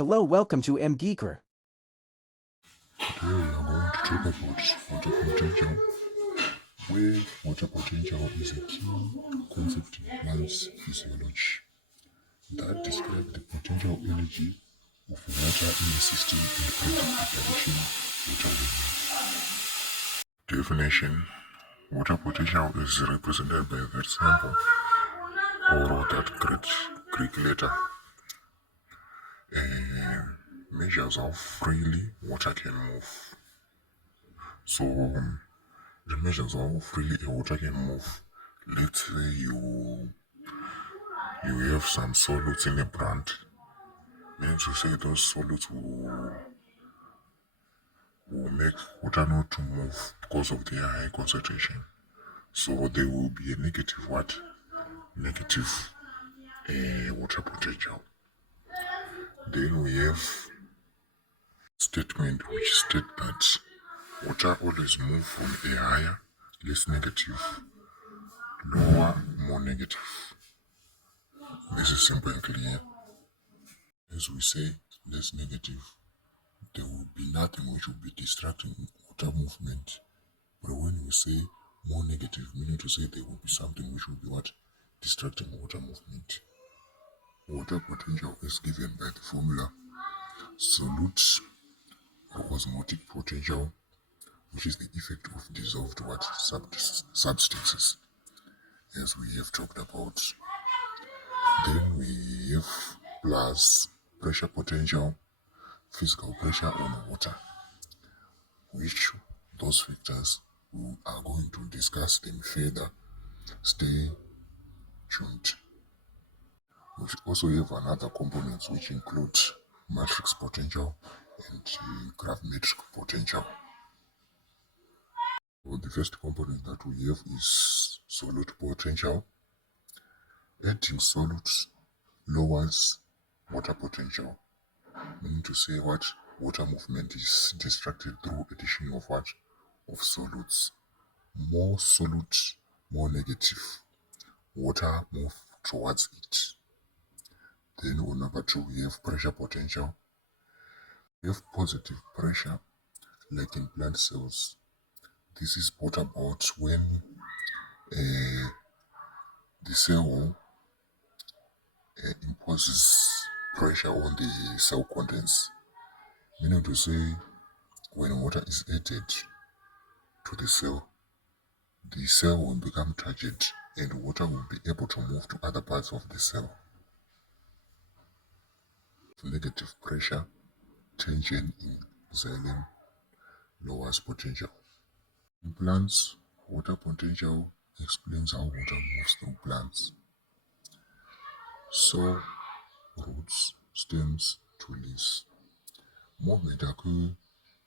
Hello, welcome to M Geeker. Today we are going to talk about water potential, where water potential is a key concept in plants physiology that describes the potential energy of water in the system and predict the direction water will move. Definition: water potential is represented by that symbol or that Greek letter and measures how freely water can move. So the measures how freely a water can move. Let's say you have some solids in a plant, meaning to say those solids will make water not to move because of their high concentration. So there will be a negative what? Negative water potential. Then we have statement which state that water always move from a higher, less negative, lower, more negative. This is simple and clear. As we say, less negative, there will be nothing which will be distracting water movement. But when we say more negative, meaning to say there will be something which will be what? Distracting water movement. Water potential is given by the formula solute or osmotic potential, which is the effect of dissolved what? Substances, as we have talked about. Then we have plus pressure potential, physical pressure on water, which those factors we are going to discuss them further. Stay tuned. We also have another components which include matrix potential and gravimetric potential. Well, the first component that we have is solute potential. Adding solutes lowers water potential, meaning to say what? Water movement is distracted through addition of what? Of solutes. More solutes, more negative. Water move towards it. Then on number 2 we have pressure potential. We have positive pressure like in plant cells. This is brought about when the cell imposes pressure on the cell contents. Meaning to say, when water is added to the cell will become turgid and water will be able to move to other parts of the cell. Negative pressure, tension in xylem lowers potential. In plants, water potential explains how water moves through plants. So, roots, stems to leaves. Movement occur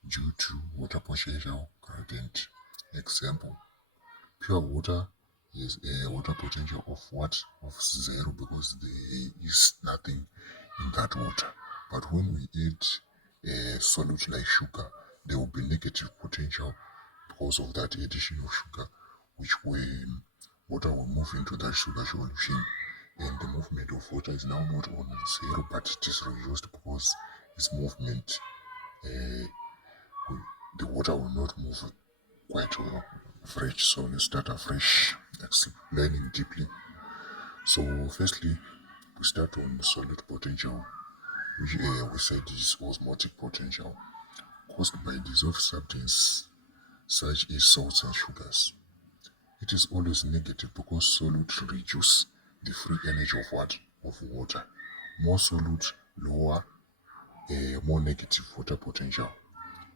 due to water potential gradient. Example, pure water has a water potential of what? Of 0 because there is nothing in that water. But when we add a solute like sugar, there will be negative potential because of that addition of sugar, which when water will move into that sugar solution, and the movement of water is now not on 0 but it is reduced because its movement, the water will not move quite well fresh. So let's start afresh, explaining deeply. So firstly, we start on the solute potential, which we said is osmotic potential, caused by dissolved substances such as salts and sugars. It is always negative because solute reduce the free energy of what? Of water. More solute, lower, more negative water potential,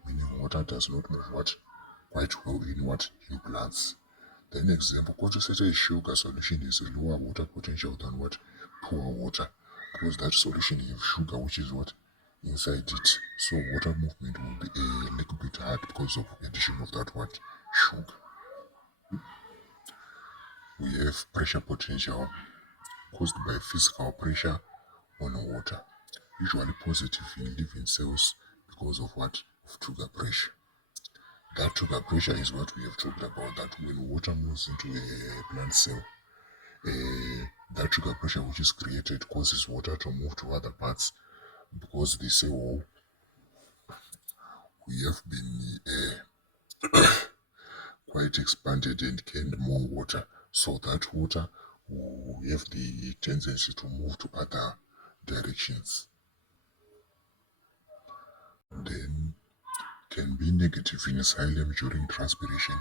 meaning water does not move what? Quite well in what? In plants. Then example, concentrated sugar solution is a lower water potential than what? Poor water, because that solution has sugar which is what? Inside it. So water movement will be a little bit hard because of addition of that what? Sugar. We have pressure potential caused by physical pressure on water, usually positive in living cells because of what? Of sugar pressure. That sugar pressure is what we have talked about, that when water moves into a plant cell, that sugar pressure which is created causes water to move to other parts. because they say, oh, we have been quite expanded and gained more water, so that water will have the tendency to move to other directions. Then can be negative in xylem during transpiration.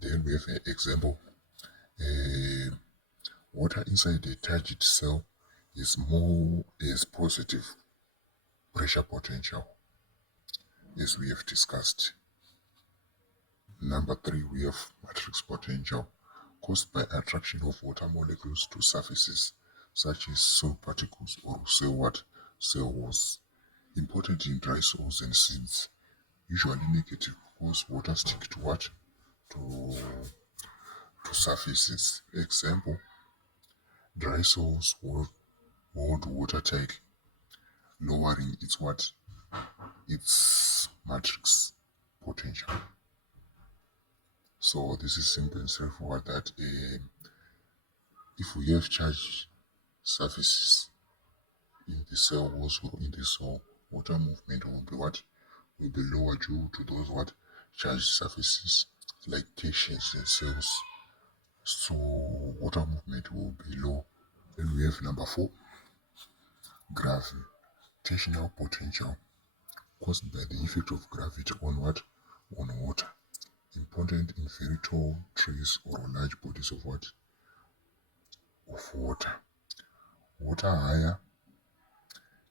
Then we have an example. Water inside a charged cell is positive pressure potential, as we have discussed. Number 3, we have matrix potential, caused by attraction of water molecules to surfaces, such as soil particles or cell walls. Important in dry soils and seeds. Usually negative because water stick to what? To surfaces. Example, dry soils hold water tight, lowering its what? Its matrix potential. So this is simple and straightforward that if we have charged surfaces in the cell walls or in the soil, water movement will be what? Will be lower due to those what? Charged surfaces like cations and cells. So water movement will be low. Then we have number 4, gravitational potential, caused by the effect of gravity on what? On water. Important in very tall trees or large bodies of what? Of water. Water higher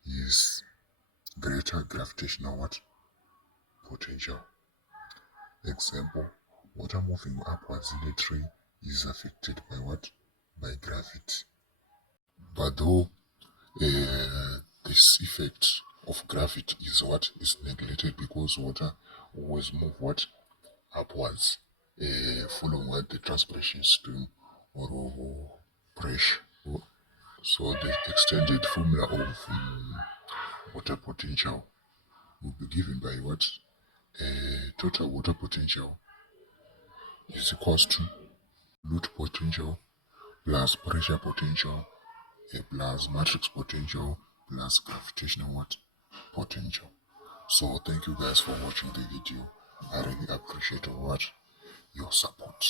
is greater gravitational what? Potential. Example, water moving upwards in a tree is affected by what? By gravity. But though this effect of gravity is what? Is neglected because water always move what? Upwards, following what? The transpiration stream or pressure. So the extended formula of water potential will be given by what? Total water potential is equals to load potential plus pressure potential plus matrix potential plus gravitational what? Potential. So thank you guys for watching the video. I really appreciate what? Your support.